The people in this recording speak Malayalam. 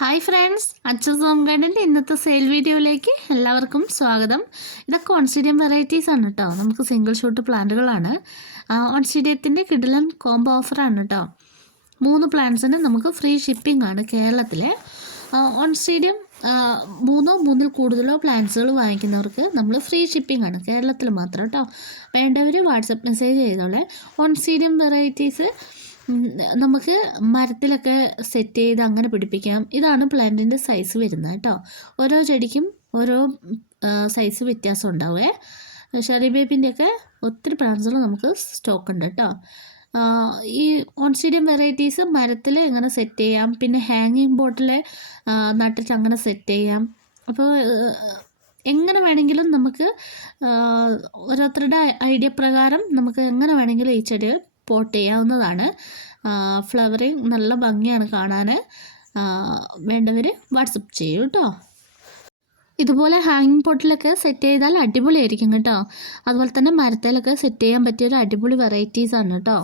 ഹായ് ഫ്രണ്ട്സ് അച്ഛൻ സോം ഗാർഡന്റെ ഇന്നത്തെ സെയിൽ വീഡിയോയിലേക്ക് എല്ലാവർക്കും സ്വാഗതം. ഇതൊക്കെ ഓൺസീഡിയം വെറൈറ്റീസ് ആണ് കേട്ടോ നമുക്ക് സിംഗിൾ ഷൂട്ട് പ്ലാന്റുകളാണ് ഓൺസീഡിയത്തിന്റെ കിഡിലൻ കോംബോ ഓഫറാണ് കേട്ടോ മൂന്ന് പ്ലാന്റ്സിന് നമുക്ക് ഫ്രീ ഷിപ്പിംഗ് ആണ് കേരളത്തിലെ. ഓൺസീഡിയം മൂന്നോ മൂന്നിൽ കൂടുതലോ പ്ലാന്റ്സുകൾ വാങ്ങിക്കുന്നവർക്ക് നമ്മൾ ഫ്രീ ഷിപ്പിംഗ് ആണ് കേരളത്തിൽ മാത്രം കേട്ടോ വേണ്ടവർ വാട്സപ്പ് മെസ്സേജ് ചെയ്തോളെ. ഓൺസീഡിയം വെറൈറ്റീസ് നമുക്ക് മരത്തിലൊക്കെ സെറ്റ് ചെയ്ത് അങ്ങനെ പിടിപ്പിക്കാം. ഇതാണ് പ്ലാന്റിന്റെ സൈസ് വരുന്നത് കേട്ടോ. ഓരോ ചെടിക്കും ഓരോ സൈസ് വ്യത്യാസം ഉണ്ടാവേ. ഷെറി ബേബിന്റെയൊക്കെ ഒത്തിരി പ്ലാന്റ്സുകൾ നമുക്ക് സ്റ്റോക്ക് ഉണ്ട് കേട്ടോ. ഈ ഓൺസ്റ്റീഡിയം വെറൈറ്റീസ് മരത്തിൽ ഇങ്ങനെ സെറ്റ് ചെയ്യാം. പിന്നെ ഹാങ്ങിങ് ബോട്ടിൽ നട്ടിട്ട് അങ്ങനെ സെറ്റ് ചെയ്യാം. അപ്പോൾ എങ്ങനെ വേണമെങ്കിലും നമുക്ക് ഓരോരുത്തരുടെ ഐഡിയ പ്രകാരം നമുക്ക് എങ്ങനെ വേണമെങ്കിലും ഈ ചെടി പോട്ട് ചെയ്യാവുന്നതാണ്. ഫ്ലവറിങ് നല്ല ഭംഗിയാണ് കാണാൻ വേണ്ടവർ വാട്സപ്പ് ചെയ്യൂ കേട്ടോ ഇതുപോലെ ഹാങ്ങിങ് പോട്ടിലൊക്കെ സെറ്റ് ചെയ്താൽ അടിപൊളിയായിരിക്കും കേട്ടോ. അതുപോലെ തന്നെ മരത്തിലൊക്കെ സെറ്റ് ചെയ്യാൻ പറ്റിയ ഒരു അടിപൊളി വെറൈറ്റീസാണ് കേട്ടോ